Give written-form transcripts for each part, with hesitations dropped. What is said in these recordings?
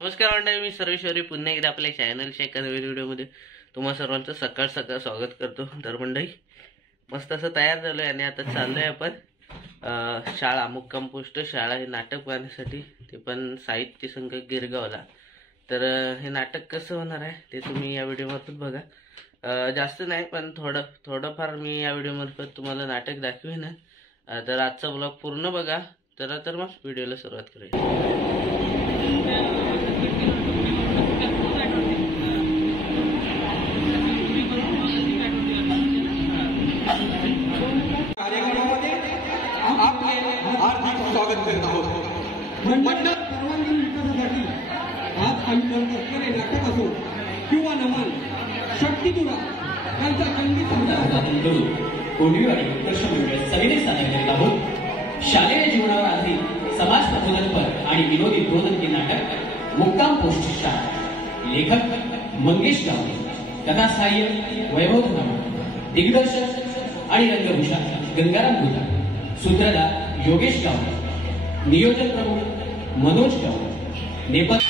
नमस्कार मंडळी, मी सर्वेश्वरी पुन्हा एकदा आपल्या चॅनलच्या एका नवीन व्हिडिओमध्ये तुम्हा सर्वांचं सकाळ सकाळ स्वागत करतो। तर मंडळी मस्त असं तयार झालोय आणि आता चाललोय आपण शाळा मुक्काम पोस्ट शाळा हे नाटक पाहण्यासाठी, ते पण साहित्य संघ गिरगावला। तर हे नाटक कसं होणार आहे ते तुम्ही या व्हिडिओमधून बघा। जास्त नाही पण थोडंफार मी या व्हिडिओमार्फत तुम्हाला नाटक दाखवेन। तर आजचा ब्लॉग पूर्ण बघा। तर मग व्हिडिओला सुरुवात करूया। आपले हार्दिक स्वागत करत आहोत। मंडळ सर्वांगीण विकासासाठी आज आम्ही करत असलेले नाटक असो किंवा नमन शक्तितुरा यांचा संगीत सादर करून कोंडीवाडी कृष्णमंडळ सविनय सादर करीत आहोत। शालेय जीवनावर आधारित समाज प्रबोधनपर आणि विनोदी प्रबोधन नाटक मुक्काम पोस्ट शाळा। लेखक मंगेश गावडे, कथासाह्य वैभव धनावडे, दिग्दर्शक आणि रंगभूषा गंगाराम गुदा, सूत्रधार योगेश गावडे, नियोजन प्रमुख मनोज गावडे, नेपाळ।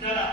चला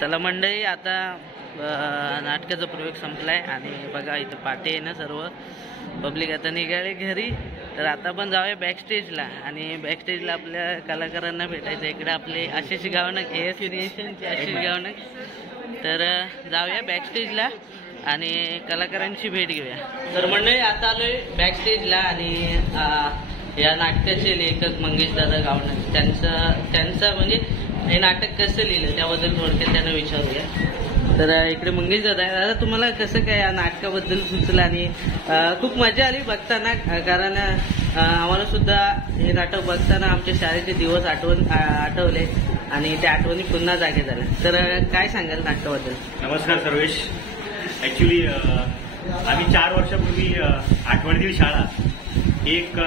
चला मंडळी, आता नाटकाचा प्रयोग संपलाय आणि बघा इथं पाठी आहे ना, सर्व पब्लिक आता निघाले घरी. तर आता पण जाऊया बॅक स्टेजला आणि बॅक स्टेजला आपल्या कलाकारांना भेटायचं. इकडे आपले आशिष गावणक, AS क्रिएशनचे आशिष गावणक. तर जाऊया बॅक स्टेजला आणि कलाकारांची भेट घेऊया. तर मंडळी आता आलोय बॅक स्टेजला आणि या नाटकाचे लेखक मंगेश दादा गावणक, त्यांचं म्हणजे हे नाटक कसं लिहिलं त्याबद्दल थोडक्यात त्यांना विचारूया. तर इकडे मंगेश दादा आहे. दादा, तुम्हाला कसं काय या नाटकाबद्दल सुचलं आणि खूप मजा आली बघताना, कारण आम्हाला सुद्धा हे नाटक बघताना आमच्या शाळेचे दिवस आठवले आणि त्या आठवणी पुन्हा जागे झाल्या. तर काय सांगाल नाटकाबद्दल? नमस्कार सर्वेश. ऍक्च्युली आम्ही 4 वर्षापूर्वी आठवणीतील शाळा एक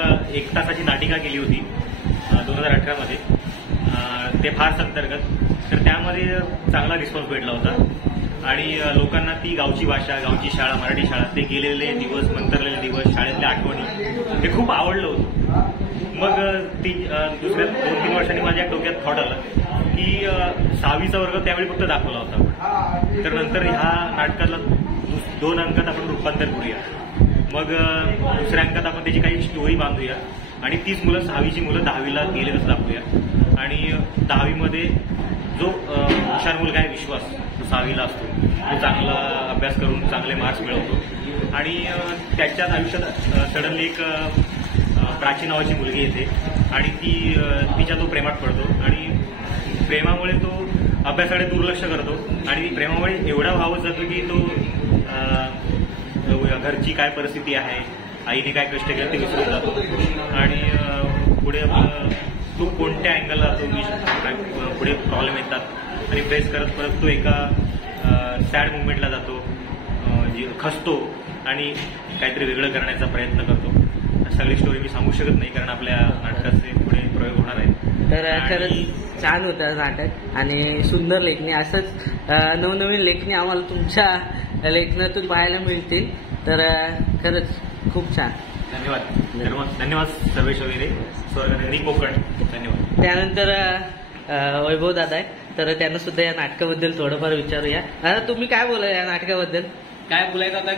तासाची नाटिका केली होती 2018 मध्ये. ते फार्स अंतर्गत. तर त्यामध्ये चांगला रिस्पॉन्स भेटला होता आणि लोकांना ती गावची भाषा, गावची शाळा, मराठी शाळा, ते गेलेले दिवस, मंतरलेले दिवस, शाळेतल्या आठवणी हे खूप आवडलं होतं. मग दुसऱ्या 2-3 वर्षांनी माझ्या डोक्यात थॉट आलं की 6वीचा वर्ग त्यावेळी फक्त दाखवला होता, तर नंतर ह्या नाटकाला 2 अंकात आपण रूपांतर करूया. मग दुसऱ्या अंकात आपण त्याची काही स्टोरी बांधूया आणि तीच मुलं 6वीची मुलं 10वीला गेले तसं दाखवूया. आणि 10वीमध्ये जो हुशार मुलगा आहे विश्वास, तो 6वीला असतो, तो चांगला अभ्यास करून चांगले मार्क्स मिळवतो आणि त्याच्याच आयुष्यात सडनली एक प्राची नावाची मुलगी येते आणि तिच्या तो प्रेमात पडतो आणि प्रेमामुळे तो अभ्यासाकडे दुर्लक्ष करतो आणि प्रेमामुळे एवढा भावच जातो की तो घरची काय परिस्थिती आहे, आईने काय कष्ट केलं ते विसरून जातो आणि पुढे तो कोणत्या अँगलला तो पुढे प्रॉब्लेम येतात आणि फेस करत परत तो एका सॅड मुवमेंटला जातो, खचतो आणि काहीतरी वेगळं करण्याचा प्रयत्न करतो. सगळी स्टोरी मी सांगू शकत नाही कारण आपल्या नाटकाचे पुढे प्रयोग होणार आहेत. तर खरंच छान होतं नाटक आणि सुंदर लेखणी. असंच नवनवीन लेखणी आम्हाला तुमच्या लेखनातून पाहायला मिळतील. तर खरंच खूप छान. धन्यवाद सर्वेश वगैरे, स्वर्गनगरी कोकण. धन्यवाद. त्यानंतर वैभव दादा आहे, तर त्यांना सुद्धा या नाटकाबद्दल थोडंफार विचारूया. दादा तुम्ही काय बोला या नाटकाबद्दल? काय बोलायचं आता,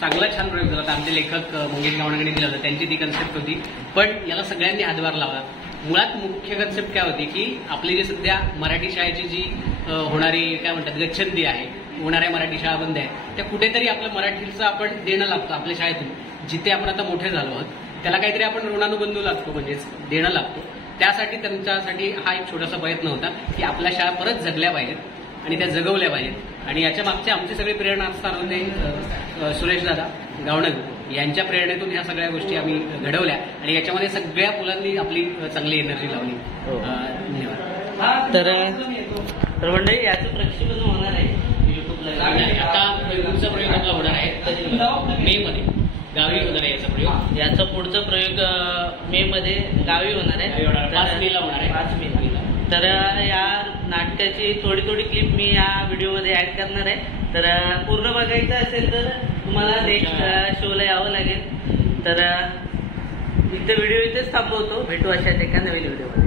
चांगला छान प्रयोग झाला. आमचे लेखक मंगेश गावणेकडे दिला होता, त्यांची ती कन्सेप्ट होती, पण याला सगळ्यांनी हातभार लावला. मुळात मुख्य कन्सेप्ट काय होती की आपली जी सध्या मराठी शाळेची जी होणारी काय म्हणतात गच्छंती आहे, होणाऱ्या मराठी शाळा बंद आहे, त्या कुठेतरी आपलं मराठीचं आपण देणं लागतो आपल्या शाळेतून. जिथे आपण आता मोठे झालो आहोत त्याला काहीतरी आपण ऋणानुबंधू लागतो, म्हणजेच देणं लागतो. त्यासाठी त्यांच्यासाठी हा एक छोटासा प्रयत्न होता की आपल्या शाळा परत जगल्या पाहिजेत आणि त्या जगवल्या पाहिजेत. आणि याच्या मागचे आमचे सगळे प्रेरणास्थान होते सुरेश दादा गावणकर यांच्या प्रेरणेतून ह्या सगळ्या गोष्टी आम्ही घडवल्या आणि याच्यामध्ये सगळ्या मुलांनी आपली चांगली एनर्जी लावली. धन्यवाद. तर मंडळी याचं प्रक्षेपण होणार आहे युट्यूबला. आता पुढचा प्रयोग आपला होणार आहे मे मध्ये, गावी होणार आहे याचा प्रयोग. याचा पुढचा प्रयोग मे मध्ये गावी होणार आहे, 5 मेला होणार आहे. 5 मे. तर या नाटकाची थोडी क्लिप मी या व्हिडिओमध्ये ऍड करणार आहे. तर पूर्ण बघायचं असेल तर तुम्हाला नेक्स्ट शोला यावं लागेल. तर इथे व्हिडिओ इथेच थांबवतो. भेटू अशाच एका नवीन व्हिडिओमध्ये.